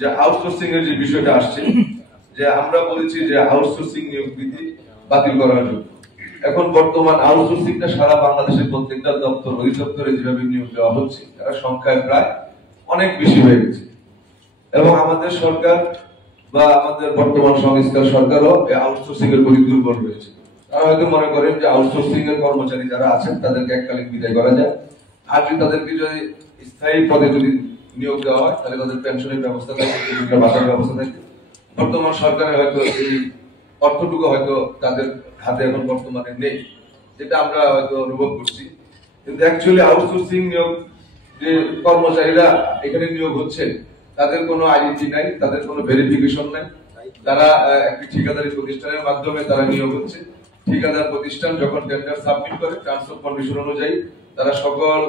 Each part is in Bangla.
যে আউটসোর্সিং এর যে বিষয়টা আসছে, যে আমরা বলেছি যে আউটসোর্সিং নিয়োগ বিধি বাতিল করার জন্য। এখন বর্তমান আউটসোর্সিংটা সারা বাংলাদেশের প্রত্যেকটা দপ্তর অধিদপ্তরে যেভাবে নিয়োগ দেওয়া হচ্ছে, তারা সংখ্যায় প্রায় অনেক বেশি হয়ে গেছে। এবং আমাদের সরকার বা আমাদের বর্তমান সংস্কার সরকারও এই আউটসোর্সিং এর প্রতি দুর্বল রয়েছে। তারা হয়তো মনে করেন যে আউটসোর্সিং এর কর্মচারী যারা আছেন তাদেরকে এককালীন বিদায় করা যায়, আর যদি তাদেরকে যদি স্থায়ী পদে যদি নিয়োগ দেওয়া হয় তাহলে তাদের পেনশনের ব্যবস্থা থাকে, বাসার ব্যবস্থা থাকে। বর্তমান সরকারের হয়তো এই অর্থটুকু হয়তো তাদের হাতে এখন বর্তমানে নেই, যেটা আমরা হয়তো অনুভব করছি। কিন্তু অ্যাকচুয়ালি আউটসোর্সিং নিয়োগ যে কর্মচারীরা এখানে নিয়োগ হচ্ছে, তাদের কোনো আইডেন্টি নাই, তাদের কোনো ভেরিফিকেশন নাই। তারা একটি ঠিকাদারি প্রতিষ্ঠানের মাধ্যমে তারা নিয়োগ হচ্ছে। ঠিকাদার প্রতিষ্ঠান যখন টেন্ডার সাবমিট করে টার্মস অফ কন্ডিশন অনুযায়ী তারা সকল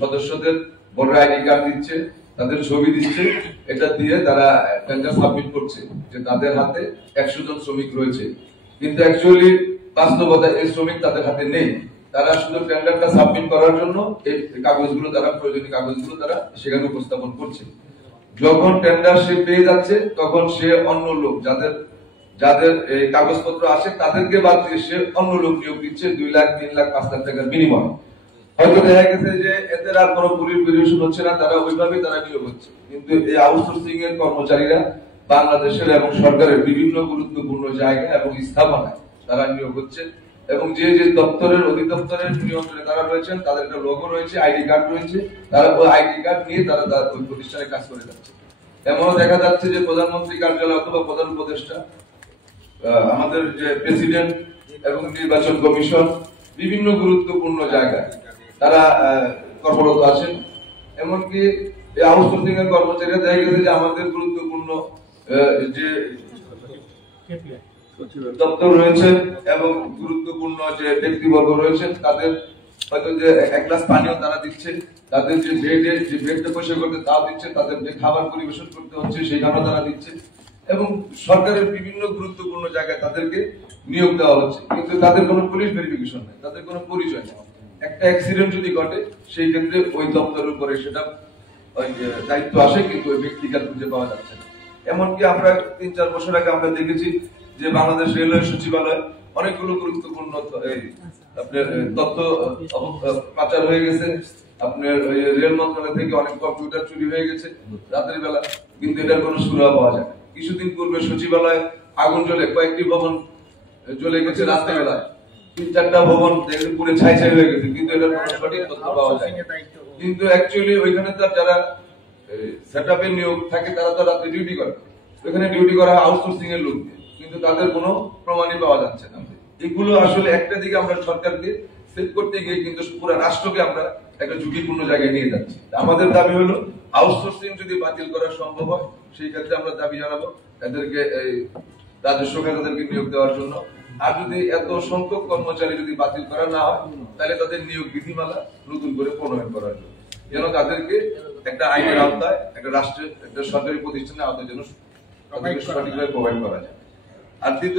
সদস্যদের ভোটার আইডি কার্ড দিচ্ছে, তাদের ছবি দিচ্ছে, এটা দিয়ে তারা টেন্ডার সাবমিট করছে যে তাদের হাতে 100 জন শ্রমিক রয়েছে। কিন্তু অ্যাকচুয়ালি বাস্তবতা এই শ্রমিক তাদের হাতে নেই। তারা শুধু টেন্ডারটা সাবমিট করার জন্য এই কাগজগুলো তারা প্রয়োজনীয় কাগজগুলো তারা সেখানে উপস্থাপন করছে। যখন টেন্ডার সে পেয়ে যাচ্ছে তখন সে অন্য লোক যাদের যাদের এই কাগজপত্র আসে তাদেরকে বাদ দিয়ে সে অন্য লোক নিয়োগ দিচ্ছে 2 লাখ 3 লাখ 5 লাখ টাকার বিনিময়ে। হয়তো দেখা গেছে যে এদের আর কোনো পুলিশ পরিবেশন হচ্ছে না, তারা ওইভাবে তারা নিয়োগ হচ্ছে। কিন্তু এই আউটসোর্সিং এর কর্মচারীরা বাংলাদেশের এবং সরকারের বিভিন্ন গুরুত্বপূর্ণ জায়গা এবং স্থাপনায় তারা নিয়োগ হচ্ছে, এবং যে যে দপ্তরের অধিদপ্তরের নিয়ন্ত্রণে তারা রয়েছেন তাদের একটা লোগো রয়েছে, আইডি কার্ড রয়েছে, তারা ওই আইডি কার্ড নিয়ে তারা ওই প্রতিষ্ঠানে কাজ করে যাচ্ছে। এমনও দেখা যাচ্ছে যে প্রধানমন্ত্রী কার্যালয় অথবা প্রধান উপদেষ্টা, আমাদের যে প্রেসিডেন্ট এবং নির্বাচন কমিশন, বিভিন্ন গুরুত্বপূর্ণ জায়গায় তারা কর্মরত আছেন। এমনকি আউটসোর্সিং এর কর্মচারীরা দেখা গেছে যে আমাদের গুরুত্বপূর্ণ যে দপ্তর রয়েছে এবং গুরুত্বপূর্ণ যে ব্যক্তিবর্গ রয়েছেন তাদের হয়তো যে এক গ্লাস পানিও তারা দিচ্ছে, তাদের যে বেডে পয়সা করতে তাও দিচ্ছে, তাদের যে খাবার পরিবেশন করতে হচ্ছে সেখানেও তারা দিচ্ছে, এবং সরকারের বিভিন্ন গুরুত্বপূর্ণ জায়গায় তাদেরকে নিয়োগ দেওয়া হচ্ছে। কিন্তু তাদের কোনো পুলিশ ভেরিফিকেশন নেই, তাদের কোনো পরিচয় নেই। একটা অ্যাক্সিডেন্ট যদি ঘটে সেই ক্ষেত্রে ওই দপ্তরের উপরে সেটা দায়িত্ব আসে, কিন্তু ওই ব্যক্তিকে খুঁজে পাওয়া যাচ্ছে না। এমনকি আমরা 3-4 বছর আগে আমরা দেখেছি যে বাংলাদেশ রেলওয়ে সচিবালয় অনেকগুলো গুরুত্বপূর্ণ আপনার তথ্য পাচার হয়ে গেছে। আপনার রেল মন্ত্রণালয় থেকে অনেক কম্পিউটার চুরি হয়ে গেছে রাতের বেলা, কিন্তু এটার কোনো সুরাহা পাওয়া যায় না। কিছুদিন পূর্বে সচিবালয় আগুন জ্বলে কয়েকটি ভবন জ্বলে গেছে রাতের বেলায়, 3-4টা ভবন পুরো ছাই ছাই হয়ে গেছে, কিন্তু এটার কোনো সঠিক তথ্য পাওয়া যায় না। কিন্তু অ্যাকচুয়ালি ওইখানে তার যারা সেটআপে নিয়োগ থাকে তারা তো রাতে ডিউটি করে, ওইখানে ডিউটি করা আউটসোর্সিং এর লোক, কিন্তু তাদের কোনো প্রমাণই পাওয়া যাচ্ছে না। এগুলো আসলে একটা দিকে আমরা সরকারকে সেভ করতে গিয়ে কিন্তু পুরো রাষ্ট্রকে আমরা একটা ঝুঁকিপূর্ণ জায়গায় নিয়ে যাচ্ছি। আমাদের দাবি হলো আউটসোর্সিং যদি বাতিল করা সম্ভব হয় সেই ক্ষেত্রে আমরা দাবি জানাবো এদেরকে এই রাজস্ব খাতাদেরকে নিয়োগ দেওয়ার জন্য। আর যদি এত সংখ্যক কর্মচারী যদি বাতিল করা না হয় তাহলে তাদের নিয়োগ বিধিমালা নতুন করে প্রণয়ন করার জন্য, যেন তাদেরকে একটা আইনের আওতায় একটা রাষ্ট্রের একটা সরকারি প্রতিষ্ঠানের আওতায় যেন সঠিকভাবে প্রোভাইড করা যায়। আর